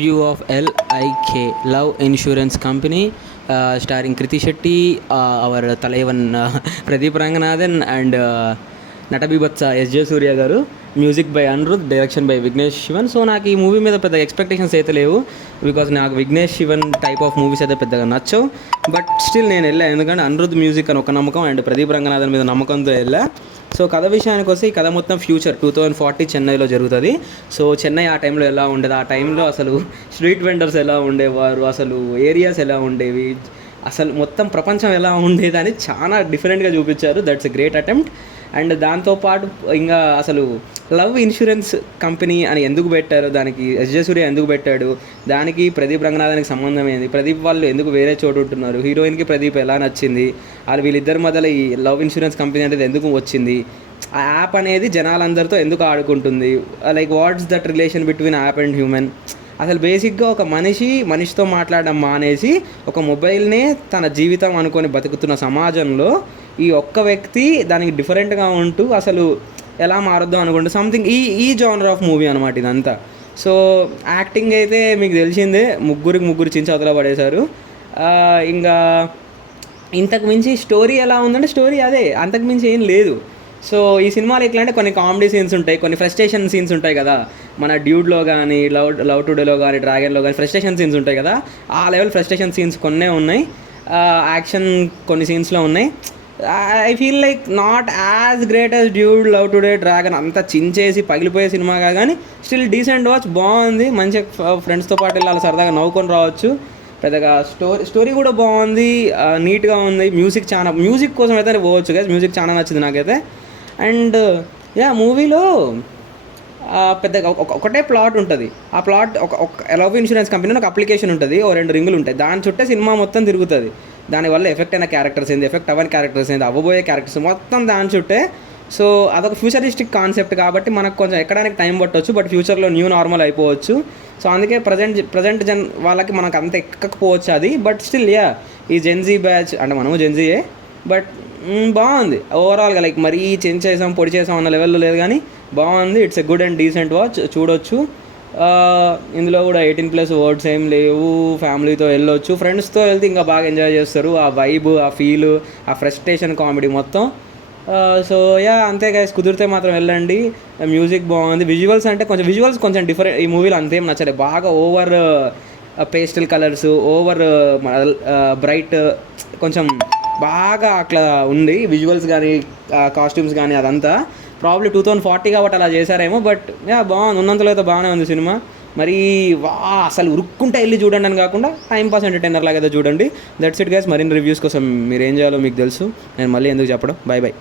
Review of LIK Love Insurance Company, starring Kriti Shetty, our Talaivan Pradeep Ranganathan, and నటబీభత్స SJ Surya garu. Music by Anirudh, direction by Vignesh Shivan. So నాకు ఈ movie మీద పెద్ద expectations అయితే లేవు, బికాజ్ నాకు Vignesh Shivan type of movies అయితే పెద్దగా నచ్చవు. బట్ స్టిల్ నేను వెళ్ళాను, ఎందుకంటే అనిరుద్ మ్యూజిక్ అని ఒక నమ్మకం అండ్ ప్రదీప్ రంగనాథన్ మీద నమ్మకంతో వెళ్ళా. సో కథ విషయానికి వస్తే ఈ కథ మొత్తం ఫ్యూచర్ 2040 చెన్నైలో జరుగుతుంది. సో చెన్నై ఆ టైంలో ఎలా ఉండేది, ఆ టైంలో అసలు స్ట్రీట్ వెండర్స్ ఎలా ఉండేవారు, అసలు ఏరియాస్ ఎలా ఉండేవి, అసలు మొత్తం ప్రపంచం ఎలా ఉండేదని చాలా డిఫరెంట్గా చూపించారు. That's a great attempt. And దాంతోపాటు ఇంకా అసలు లవ్ ఇన్సూరెన్స్ కంపెనీ అని ఎందుకు పెట్టారు, దానికి ఎస్జే సూర్య ఎందుకు పెట్టాడు, దానికి ప్రదీప్ రంగనాథన్కి సంబంధం ఏంది, ప్రదీప్ వాళ్ళు ఎందుకు వేరే చోటు ఉంటున్నారు, హీరోయిన్కి ప్రదీప్ ఎలా నచ్చింది, వాళ్ళు వీళ్ళిద్దరి మధ్యలో ఈ లవ్ ఇన్సూరెన్స్ కంపెనీ అనేది ఎందుకు వచ్చింది, ఆ యాప్ అనేది జనాలందరితో ఎందుకు ఆడుకుంటుంది, like what's that relation between app and human. అసలు బేసిక్గా ఒక మనిషితో మాట్లాడడం మానేసి ఒక మొబైల్నే తన జీవితం అనుకొని బతుకుతున్న సమాజంలో ఈ ఒక్క వ్యక్తి దానికి డిఫరెంట్గా ఉంటూ అసలు ఎలా మారద్దాం అనుకుంటే సంథింగ్ ఈ జానర్ ఆఫ్ మూవీ అనమాట ఇదంతా. సో యాక్టింగ్ అయితే మీకు తెలిసిందే, ముగ్గురు చించి అవతల పడేశారు. ఇంకా ఇంతకు మించి స్టోరీ ఎలా ఉందంటే స్టోరీ అదే, అంతకు మించి ఏం లేదు. సో ఈ సినిమాలో ఎట్లా అంటే కొన్ని కామెడీ సీన్స్ ఉంటాయి, కొన్ని ఫ్రస్ట్రేషన్ సీన్స్ ఉంటాయి కదా, మన డ్యూడ్లో కానీ లవ్ టుడేలో కానీ డ్రాగన్లో కానీ ఫ్రస్ట్రేషన్ సీన్స్ ఉంటాయి కదా, ఆ లెవెల్ ఫ్రస్ట్రేషన్ సీన్స్ కొన్నే ఉన్నాయి. యాక్షన్ కొన్ని సీన్స్లో ఉన్నాయి. I feel like not as great as dude, love today, dragon అంతా చించేసి పగిలిపోయే సినిమా కానీ స్టిల్ డీసెంట్ వాచ్, బాగుంది. మంచిగా ఫ్రెండ్స్తో పాటు వెళ్ళాలి, సరదాగా నవ్వుకొని రావచ్చు. పెద్దగా స్టోరీ కూడా బాగుంది, నీట్గా ఉంది. మ్యూజిక్ కోసం అయితే పోవచ్చు కదా, మ్యూజిక్ చాలా నచ్చింది నాకైతే. అండ్ మూవీలో పెద్దగా ఒకటే ప్లాట్ ఉంటుంది. ఆ ప్లాట్ ఒక లవ్ ఇన్సూరెన్స్ కంపెనీ ఒక అప్లికేషన్ ఉంటుంది, 2 రింగులు ఉంటాయి, దాని చుట్టే సినిమా మొత్తం తిరుగుతుంది. దానివల్ల ఎఫెక్ట్ అయిన క్యారెక్టర్స్ ఏంది, ఎఫెక్ట్ అవ్వని క్యారెక్టర్స్ ఏంది, అవ్వబోయే క్యారెక్టర్స్ మొత్తం దాని చుట్టే. సో అదొక ఫ్యూచరిస్టిక్ కాన్సెప్ట్ కాబట్టి మనకు కొంచెం ఎక్కడానికి టైం పట్టవచ్చు, బట్ ఫ్యూచర్లో న్యూ నార్మల్ అయిపోవచ్చు. సో అందుకే ప్రజెంట్ వాళ్ళకి మనకు అంత ఎక్కకపోవచ్చు అది. బట్ స్టిల్ ఈ జెన్జీ బ్యాచ్ అంటే మనము జెన్జీయే, బట్ బాగుంది ఓవరాల్గా. లైక్ మరీ పొడి చేసాం అన్న లెవెల్లో లేదు కానీ బాగుంది. It's a good and decent watch, చూడొచ్చు. ఇందులో కూడా 18+ వర్డ్స్ ఏం లేవు, ఫ్యామిలీతో వెళ్ళొచ్చు, ఫ్రెండ్స్తో వెళ్తే ఇంకా బాగా ఎంజాయ్ చేస్తారు. ఆ వైబ్, ఆ ఫీల్, ఆ ఫ్రస్ట్రేషన్ కామెడీ మొత్తం. సో అంతే గైస్, కుదిరితే మాత్రం వెళ్ళండి. మ్యూజిక్ బాగుంది. విజువల్స్ అంటే కొంచెం డిఫరెంట్ ఈ మూవీలో, అంతేం నచ్చలేదు. బాగా over pastel colours, over bright, కొంచెం బాగా అట్లా ఉంది విజువల్స్ కానీ కాస్ట్యూమ్స్ కానీ. అదంతా ప్రాబ్లీ 2040 కాబట్టి అలా చేశారేమో, బట్ బాగుంది. ఉన్నంతలో అయితే బాగానే ఉంది సినిమా. మరి అసలు ఉరుక్కుంటే వెళ్ళి చూడండి అని కాకుండా టైంపాస్ ఎంటర్టైనర్ లాగా అయితే చూడండి. That's it guys. మరిన్ని రివ్యూస్ కోసం మీరు ఏం చేయాలో మీకు తెలుసు, నేను మళ్ళీ ఎందుకు చెప్పడం. బై.